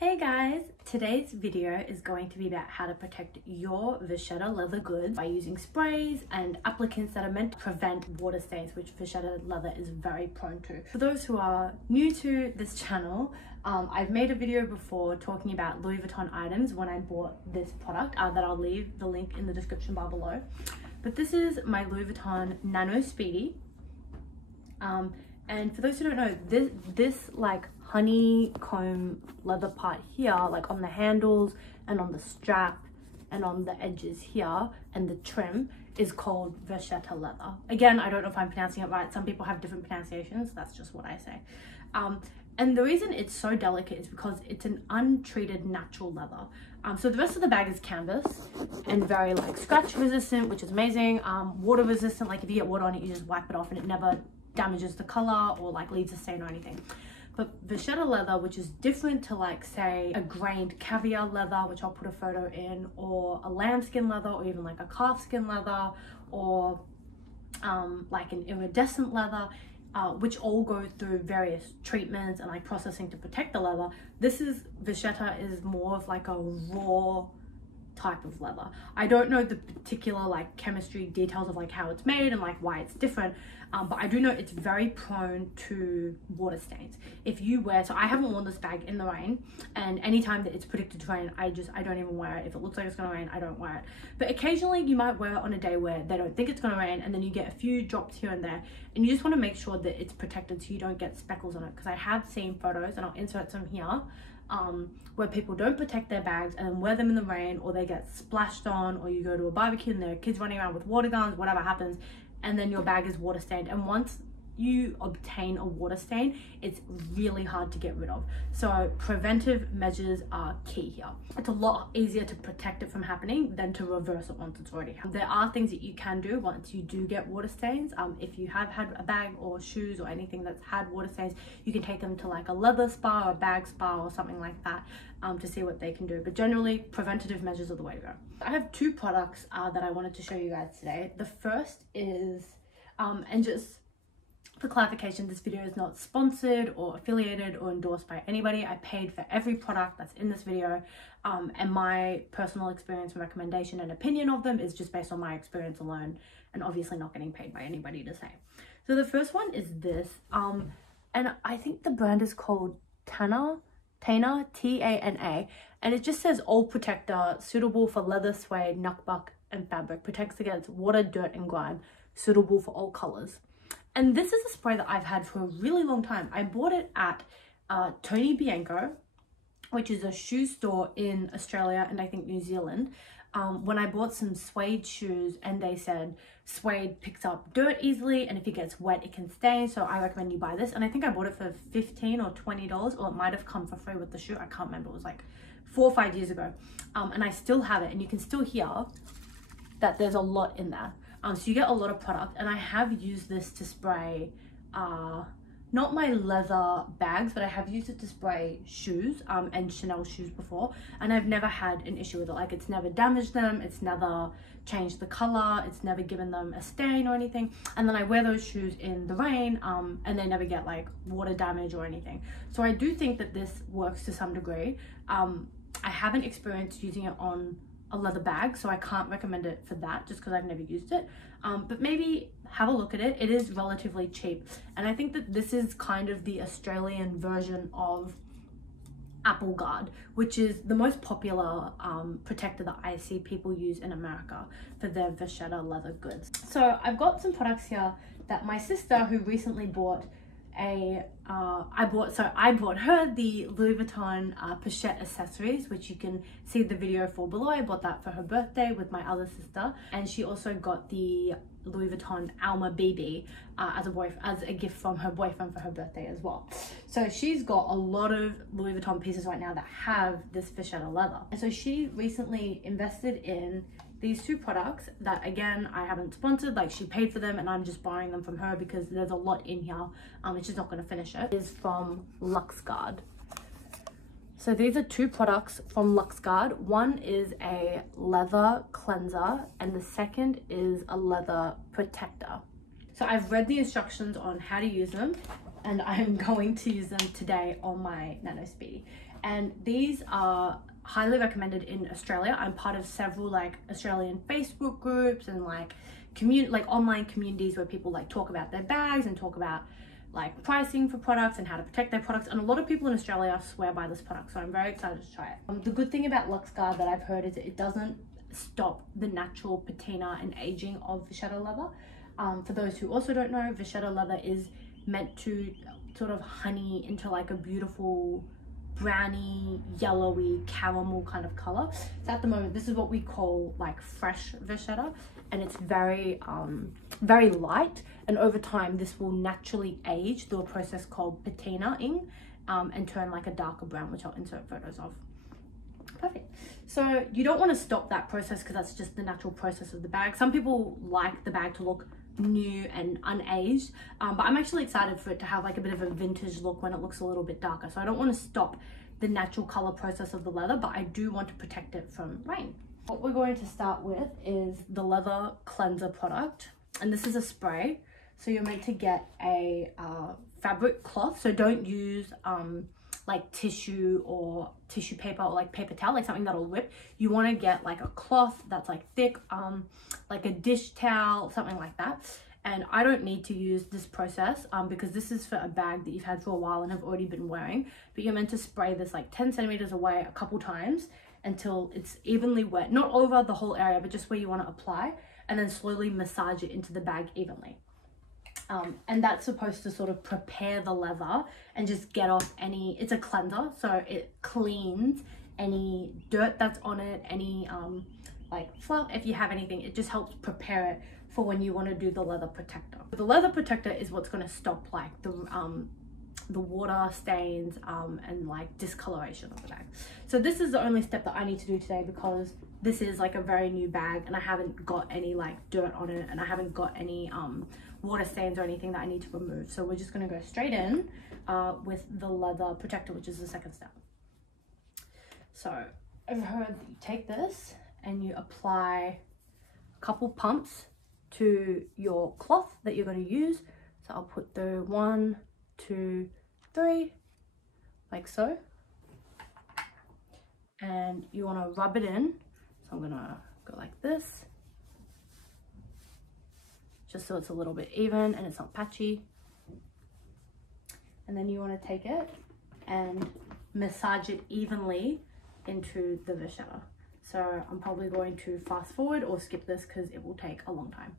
Hey guys, today's video is going to be about how to protect your Vachetta leather goods by using sprays and applicants that are meant to prevent water stains, which Vachetta leather is very prone to. For those who are new to this channel, I've made a video before talking about Louis Vuitton items when I bought this product that I'll leave the link in the description bar below. But this is my Louis Vuitton Nano Speedy. And for those who don't know, this like honeycomb leather part here, like on the handles and on the strap and on the edges here and the trim, is called Vachetta leather. Again, I don't know if I'm pronouncing it right. Some people have different pronunciations. That's just what I say. And the reason it's so delicate is because it's an untreated natural leather. So the rest of the bag is canvas and very like scratch resistant, which is amazing. Water resistant, like if you get water on it, you just wipe it off and it never damages the color or like leaves a stain or anything. But Vachetta leather, which is different to like say a grained caviar leather, which I'll put a photo in, or a lambskin leather, or even like a calfskin leather, or like an iridescent leather, which all go through various treatments and like processing to protect the leather. Vachetta is more of like a raw type of leather. I don't know the particular like chemistry details of like how it's made and like why it's different, but I do know it's very prone to water stains. If you wear, so I haven't worn this bag in the rain, and anytime that it's predicted to rain, I don't even wear it. If it looks like it's gonna rain, I don't wear it. But occasionally you might wear it on a day where they don't think it's gonna rain, and then you get a few drops here and there, and you just want to make sure that it's protected so you don't get speckles on it, because I have seen photos, and I'll insert some here, where people don't protect their bags and then wear them in the rain, or they get splashed on, or you go to a barbecue and there are kids running around with water guns, whatever happens, and then your bag is water stained. And once you obtain a water stain, it's really hard to get rid of. So preventive measures are key here. It's a lot easier to protect it from happening than to reverse it once it's already happened. There are things that you can do once you do get water stains. If you have had a bag or shoes or anything that's had water stains, you can take them to like a leather spa or a bag spa or something like that to see what they can do. But generally, preventative measures are the way to go. I have two products that I wanted to show you guys today. The first is, and just for clarification, this video is not sponsored or affiliated or endorsed by anybody. I paid for every product that's in this video, and my personal experience and recommendation and opinion of them is just based on my experience alone, and obviously not getting paid by anybody to say. So the first one is this, and I think the brand is called Tana, T-A-N-A, and it just says all protector, suitable for leather, suede, nuckbuck, and fabric, protects against water, dirt, and grime, suitable for all colors. And this is a spray that I've had for a really long time. I bought it at Tony Bianco, which is a shoe store in Australia and I think New Zealand, when I bought some suede shoes, and they said suede picks up dirt easily, and if it gets wet it can stain, so I recommend you buy this. And I think I bought it for $15 or $20, or it might have come for free with the shoe, I can't remember. It was like 4 or 5 years ago, and I still have it, and you can still hear that there's a lot in there. So you get a lot of product, and I have used this to spray not my leather bags, but I have used it to spray shoes and Chanel shoes before, and I've never had an issue with it. Like, it's never damaged them, it's never changed the color, it's never given them a stain or anything. And then I wear those shoes in the rain, and they never get like water damage or anything. So I do think that this works to some degree. I haven't experienced using it on a leather bag, so I can't recommend it for that, just because I've never used it, but maybe have a look at it. It is relatively cheap, and I think that this is kind of the Australian version of LuxeGarde, which is the most popular protector that I see people use in America for their Vachetta leather goods. So I've got some products here that my sister, who recently bought I bought her the Louis Vuitton Pochette accessories, which you can see the video for below. I bought that for her birthday with my other sister, and she also got the Louis Vuitton Alma BB as a gift from her boyfriend for her birthday as well. So she's got a lot of Louis Vuitton pieces right now that have this Vachetta leather, and so she recently invested in these two products that, again, I haven't sponsored. Like, she paid for them and I'm just borrowing them from her because there's a lot in here and she's not going to finish it. Is from LuxeGarde. So these are two products from LuxeGarde. One is a leather cleanser and the second is a leather protector. So I've read the instructions on how to use them, and I'm going to use them today on my Nano Speedy. and these are highly recommended in Australia. I'm part of several like Australian Facebook groups and like online communities where people like talk about their bags and talk about like pricing for products and how to protect their products, and a lot of people in Australia swear by this product, so I'm very excited to try it. The good thing about LuxeGarde that I've heard is it doesn't stop the natural patina and aging of Vachetta leather. For those who also don't know, Vachetta leather is meant to sort of honey into like a beautiful browny, yellowy, caramel kind of color. So at the moment, this is what we call like fresh Vachetta, and it's very light, and over time this will naturally age through a process called patinaing and turn like a darker brown, which I'll insert photos of. Perfect. So you don't want to stop that process because that's just the natural process of the bag. Some people like the bag to look new and unaged, but I'm actually excited for it to have like a bit of a vintage look when it looks a little bit darker. So I don't want to stop the natural color process of the leather, but I do want to protect it from rain. What we're going to start with is the leather cleanser product, and this is a spray. So you're meant to get a fabric cloth, so don't use like tissue or tissue paper or like paper towel, like something that'll rip. You want to get like a cloth that's like thick, like a dish towel, something like that. And I don't need to use this process because this is for a bag that you've had for a while and have already been wearing, but you're meant to spray this like 10 centimeters away a couple times until it's evenly wet, not over the whole area, but just where you want to apply, and then slowly massage it into the bag evenly. And that's supposed to sort of prepare the leather and just get off any, it's a cleanser, so it cleans any dirt that's on it, any like fluff, if you have anything. It just helps prepare it for when you want to do the leather protector. The leather protector is what's going to stop like the water stains and like discoloration of the bag. So this is the only step that I need to do today because this is like a very new bag and I haven't got any like dirt on it, and I haven't got any water stains or anything that I need to remove. So we're just going to go straight in with the leather protector, which is the second step. So I've heard that you take this and you apply a couple pumps to your cloth that you're going to use. So I'll put the 1, 2, 3 like so, and you want to rub it in. So I'm gonna go like this, just so it's a little bit even and it's not patchy. And then you want to take it and massage it evenly into the Vachetta. So I'm probably going to fast forward or skip this because it will take a long time.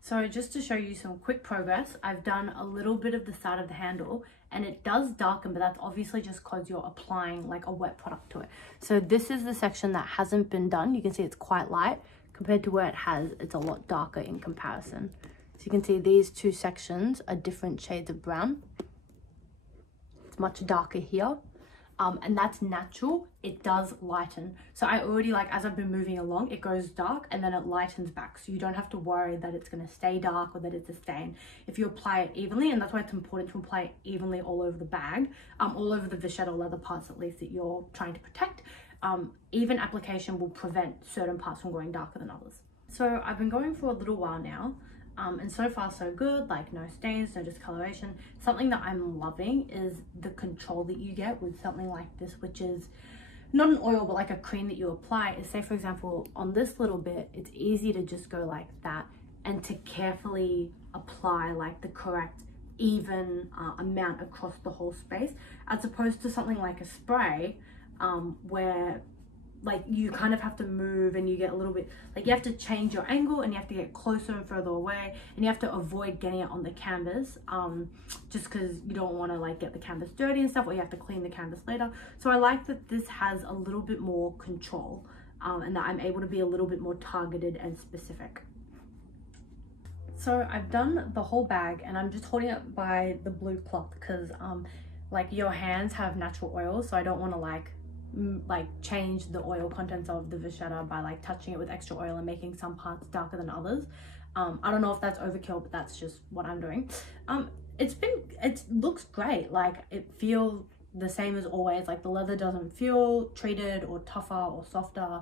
So just to show you some quick progress, I've done a little bit of the side of the handle and it does darken, but that's obviously just because you're applying like a wet product to it. So this is the section that hasn't been done. You can see it's quite light compared to where it has, it's a lot darker in comparison. So you can see these two sections are different shades of brown. It's much darker here. And that's natural. It does lighten. So I already, like, as I've been moving along, it goes dark and then it lightens back. So you don't have to worry that it's going to stay dark or that it's a stain if you apply it evenly. And that's why it's important to apply it evenly all over the bag, all over the Vachetta leather parts at least that you're trying to protect. Even application will prevent certain parts from going darker than others. So I've been going for a little while now. And so far so good, like no stains, no discoloration. Something that I'm loving is the control that you get with something like this, which is not an oil but like a cream that you apply. Is, say for example, on this little bit, it's easy to just go like that and to carefully apply like the correct even amount across the whole space, as opposed to something like a spray where like you kind of have to move and you get a little bit, like you have to change your angle and you have to get closer and further away, and you have to avoid getting it on the canvas just because you don't want to like get the canvas dirty and stuff, or you have to clean the canvas later. So I like that this has a little bit more control and that I'm able to be a little bit more targeted and specific. So I've done the whole bag and I'm just holding it by the blue cloth because like your hands have natural oils, so I don't want to like change the oil contents of the Vachetta by like touching it with extra oil and making some parts darker than others. I don't know if that's overkill, but that's just what I'm doing. It looks great. Like it feels the same as always. Like the leather doesn't feel treated or tougher or softer.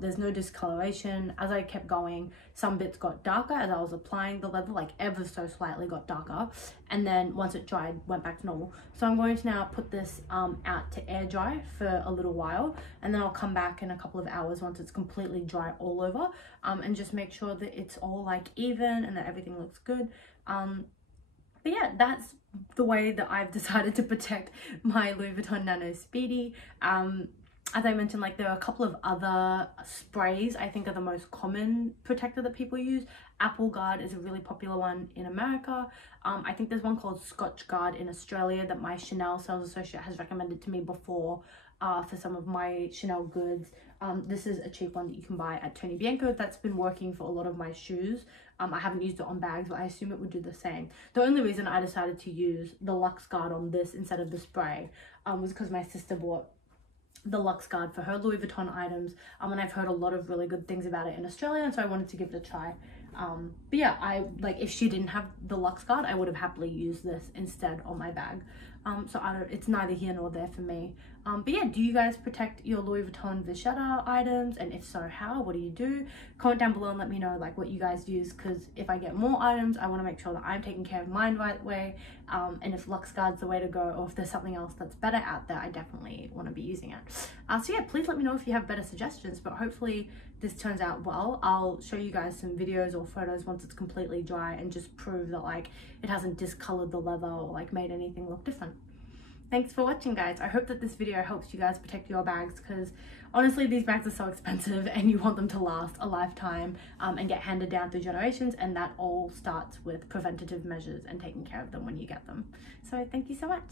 There's no discoloration. As I kept going, some bits got darker as I was applying the leather, like ever so slightly got darker, and then once it dried, went back to normal. So I'm going to now put this out to air dry for a little while, and then I'll come back in a couple of hours once it's completely dry all over, and just make sure that it's all like even and that everything looks good. But yeah, that's the way that I've decided to protect my Louis Vuitton Nano Speedy. As I mentioned, like there are a couple of other sprays I think are the most common protector that people use. LuxeGarde is a really popular one in America. I think there's one called ScotchGuard in Australia that my Chanel sales associate has recommended to me before for some of my Chanel goods. This is a cheap one that you can buy at Tony Bianco that's been working for a lot of my shoes. I haven't used it on bags, but I assume it would do the same. The only reason I decided to use the LuxeGarde on this instead of the spray was because my sister bought the LuxeGarde for her Louis Vuitton items, and I've heard a lot of really good things about it in Australia, and so I wanted to give it a try. But yeah, if she didn't have the LuxeGarde, I would have happily used this instead on my bag. So it's neither here nor there for me. But yeah, do you guys protect your Louis Vuitton Vachetta items? And if so, how? What do you do? Comment down below and let me know like what you guys use, because if I get more items, I want to make sure that I'm taking care of mine right way. And if LuxeGarde's the way to go, or if there's something else that's better out there, I definitely want to be using it. So yeah, please let me know if you have better suggestions, but hopefully this turns out well. I'll show you guys some videos or photos once it's completely dry and just prove that like it hasn't discolored the leather or like made anything look different. Thanks for watching, guys. I hope that this video helps you guys protect your bags, because honestly these bags are so expensive and you want them to last a lifetime and get handed down through generations, and that all starts with preventative measures and taking care of them when you get them. So thank you so much.